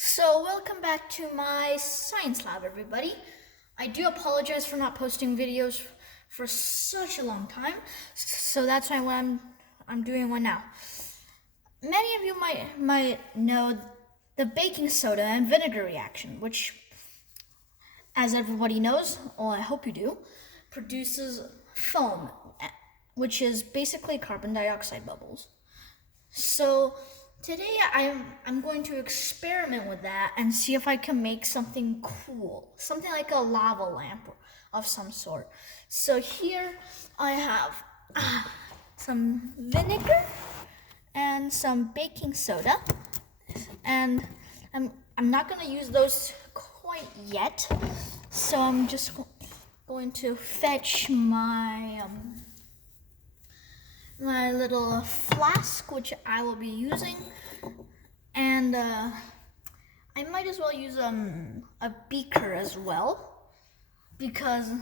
So welcome back to my science lab, everybody. I do apologize for not posting videos for such a long time, so that's why I'm doing one now. Many of you might know the baking soda and vinegar reaction, which, as everybody knows, or I hope you do, produces foam, which is basically carbon dioxide bubbles. So today I'm going to experiment with that and see if I can make something cool, something like a lava lamp of some sort. So here I have some vinegar and some baking soda, and I'm not going to use those quite yet. So I'm just going to fetch my my little flask, which I will be using, and I might as well use a beaker as well, because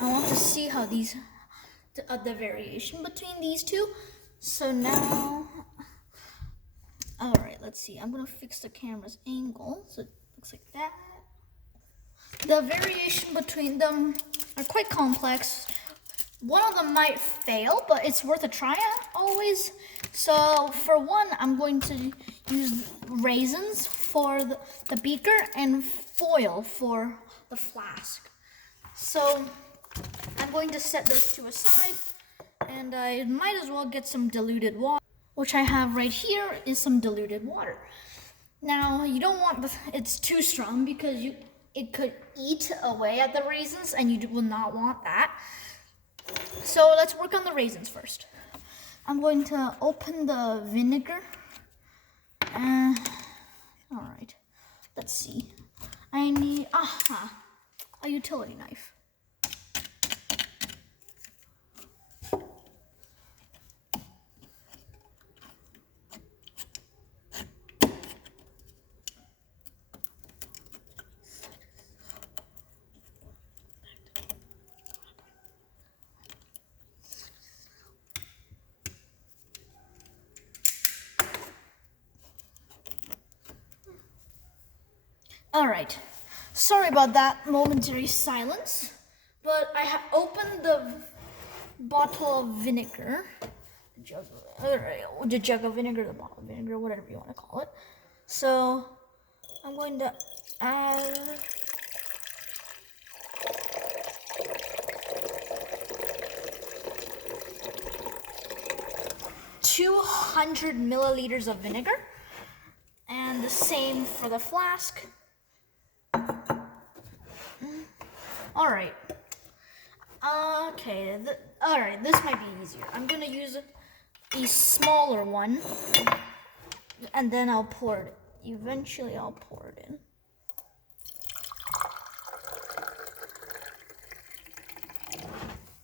I want to see how the variation between these two. So now, all right, let's see. I'm gonna fix the camera's angle so it looks like that. The variation between them are quite complex. One of them might fail, but it's worth a try always. So for one, I'm going to use raisins for the beaker and foil for the flask. So I'm going to set those two aside, and I might as well get some diluted water, which I have right here is some diluted water. Now you don't want it's too strong because it could eat away at the raisins, and you will not want that. So let's work on the raisins first. I'm going to open the vinegar. All right, let's see. I need a utility knife. All right, sorry about that momentary silence, but I have opened the bottle of vinegar, the jug of vinegar, the bottle of vinegar, whatever you want to call it. So I'm going to add 200 milliliters of vinegar, and the same for the flask. All right. Okay. All right. This might be easier. I'm gonna use a smaller one, and then I'll pour it. Eventually, I'll pour it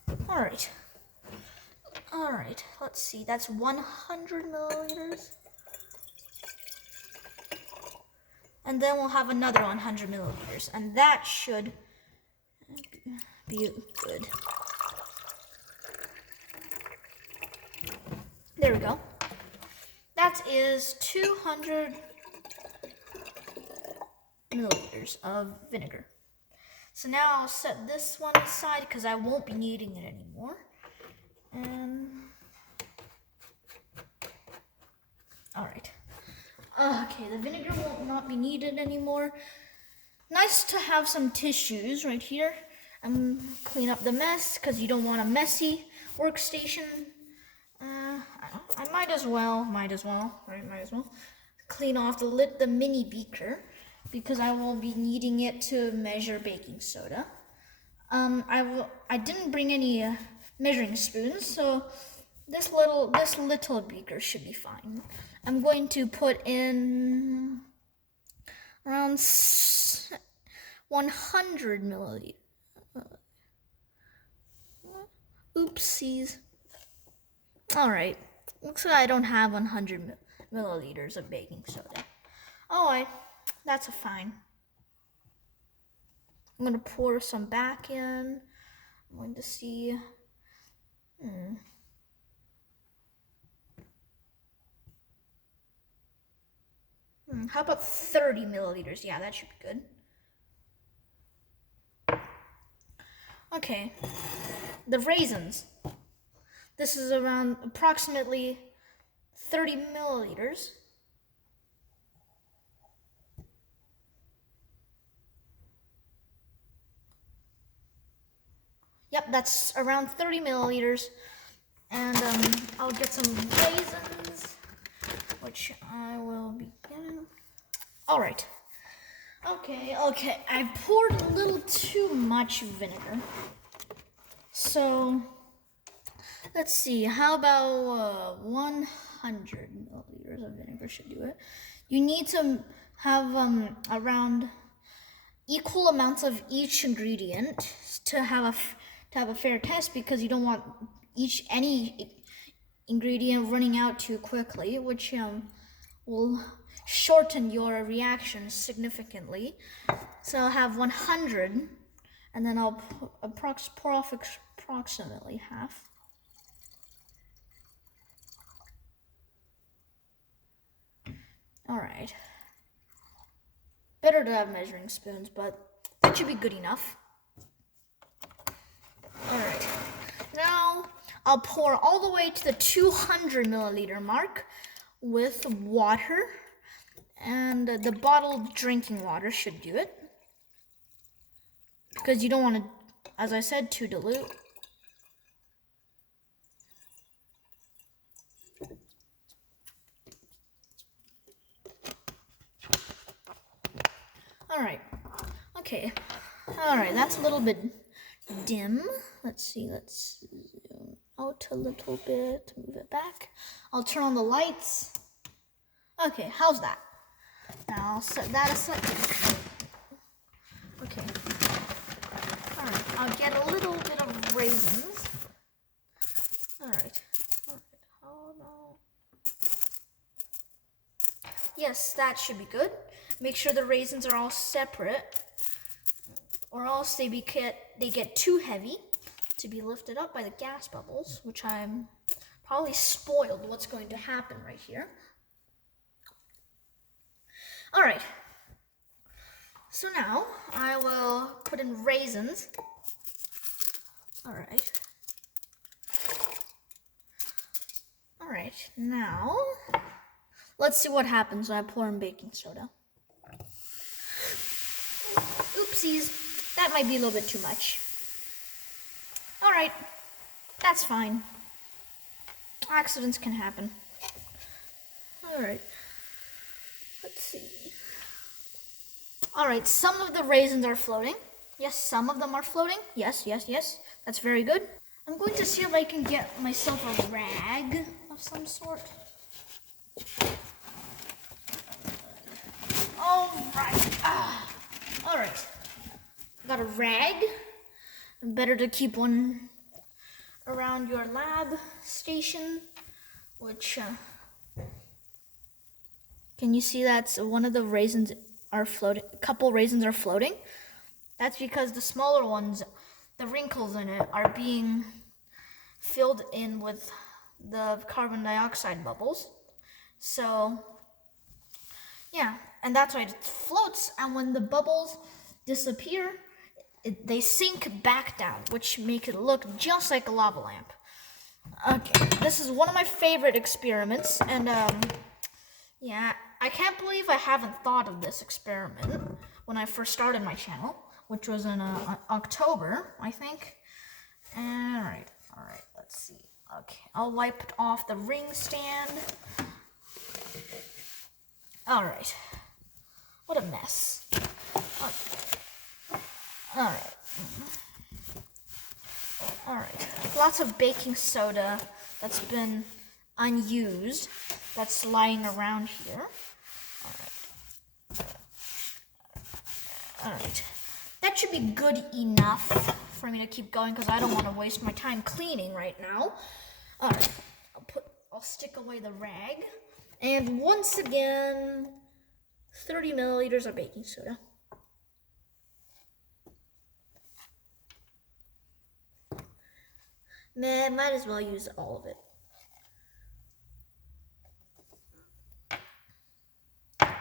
in. All right. All right. Let's see. That's 100 milliliters. And then we'll have another 100 milliliters, and that should be good. There we go. That is 200 milliliters of vinegar. So now I'll set this one aside because I won't be needing it anymore. And all right. Okay, the vinegar will not be needed anymore. Nice to have some tissues right here and clean up the mess because you don't want a messy workstation. I might as well clean off the mini beaker because I will be needing it to measure baking soda. I didn't bring any measuring spoons, so this little beaker should be fine. I'm going to put in around 100 milliliters. Oopsies. All right. Looks like I don't have 100 milliliters of baking soda. Oh, that's fine. I'm going to pour some back in. I'm going to see. How about 30 milliliters? Yeah, that should be good. Okay, the raisins. This is around approximately 30 milliliters. Yep, that's around 30 milliliters. And I'll get some raisins, which I will be getting. All right. Okay, I poured a little too much vinegar. So, let's see, how about 100 milliliters of vinegar should do it. You need to have around equal amounts of each ingredient to have a fair test, because you don't want any ingredient running out too quickly, which will shorten your reaction significantly. So I'll have 100, and then I'll pour off approximately half. All right. Better to have measuring spoons, but that should be good enough. All right. Now I'll pour all the way to the 200 milliliter mark with water, and the bottled drinking water should do it, because you don't want to, as I said, too dilute. All right. Okay. All right, that's a little bit dim. Let's see. Let's zoom out a little bit, move it back. I'll turn on the lights. Okay, how's that? Now I'll set that aside. Okay. All right, I'll get a little bit of raisins. All right. Hold on. Yes, that should be good. Make sure the raisins are all separate, or else they get too heavy to be lifted up by the gas bubbles, which I'm probably spoiled what's going to happen right here. All right. So now I will put in raisins. All right. All right, now let's see what happens when I pour in baking soda. Oopsies, that might be a little bit too much. All right, that's fine. Accidents can happen. All right, let's see. All right, some of the raisins are floating. Yes, some of them are floating. Yes, that's very good. I'm going to see if I can get myself a rag of some sort. All right. Got a rag. Better to keep one around your lab station, which, can you see that's one of the raisins are floating, a couple raisins are floating? That's because the smaller ones, the wrinkles in it, are being filled in with the carbon dioxide bubbles. So, yeah, and that's why it floats, and when the bubbles disappear, they sink back down, which make it look just like a lava lamp. Okay, this is one of my favorite experiments, and yeah, I can't believe I haven't thought of this experiment when I first started my channel, which was in October, I think. All right, let's see. Okay, I'll wipe off the ring stand. All right, what a mess. All right, lots of baking soda that's been unused, that's lying around here. All right, that should be good enough for me to keep going, because I don't want to waste my time cleaning right now. All right, I'll stick away the rag, and once again, 30 milliliters of baking soda. Might as well use all of it.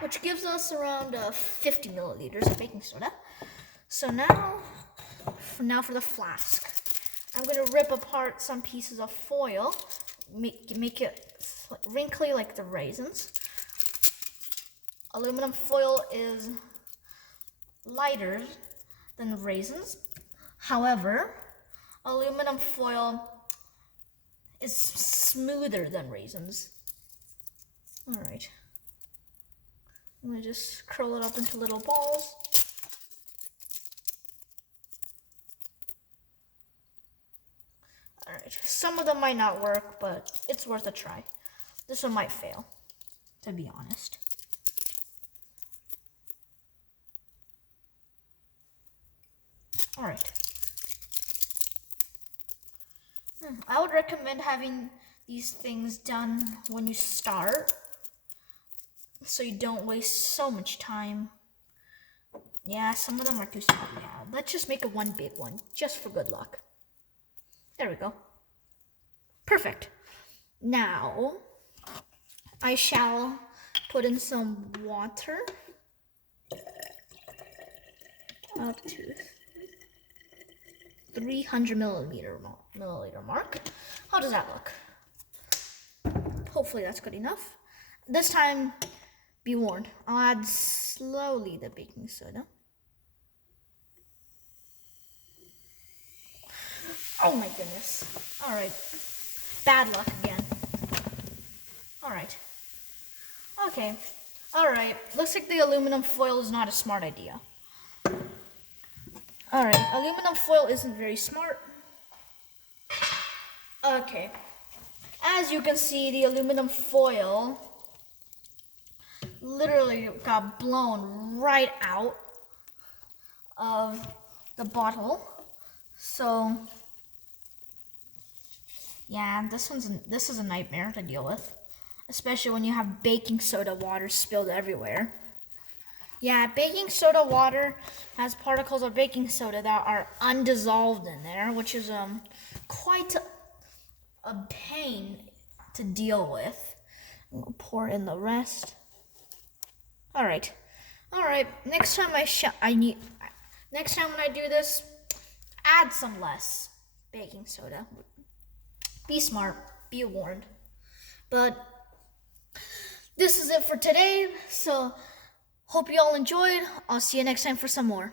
which gives us around 50 milliliters of baking soda. So now for the flask. I'm gonna rip apart some pieces of foil, make it wrinkly like the raisins. Aluminum foil is lighter than raisins. However, aluminum foil is smoother than raisins. All right. I'm gonna just curl it up into little balls. All right, some of them might not work, but it's worth a try. This one might fail, to be honest. All right. I would recommend having these things done when you start, so you don't waste so much time. Yeah, some of them are too small. Yeah, let's just make it one big one, just for good luck. There we go. Perfect. Now, I shall put in some water up to 300 milliliter mark. How does that look? Hopefully that's good enough. This time, be warned, I'll add slowly the baking soda. Oh my goodness. All right. Bad luck again. All right. Okay. All right. Looks like the aluminum foil is not a smart idea. All right. Aluminum foil isn't very smart. Okay. As you can see, the aluminum foil literally got blown right out of the bottle. So, yeah, this is a nightmare to deal with, especially when you have baking soda water spilled everywhere. Yeah, baking soda water has particles of baking soda that are undissolved in there, which is quite a pain to deal with. We'll pour in the rest. All right. Next time next time when I do this, add some less baking soda. Be smart, be warned. But this is it for today. So hope you all enjoyed. I'll see you next time for some more.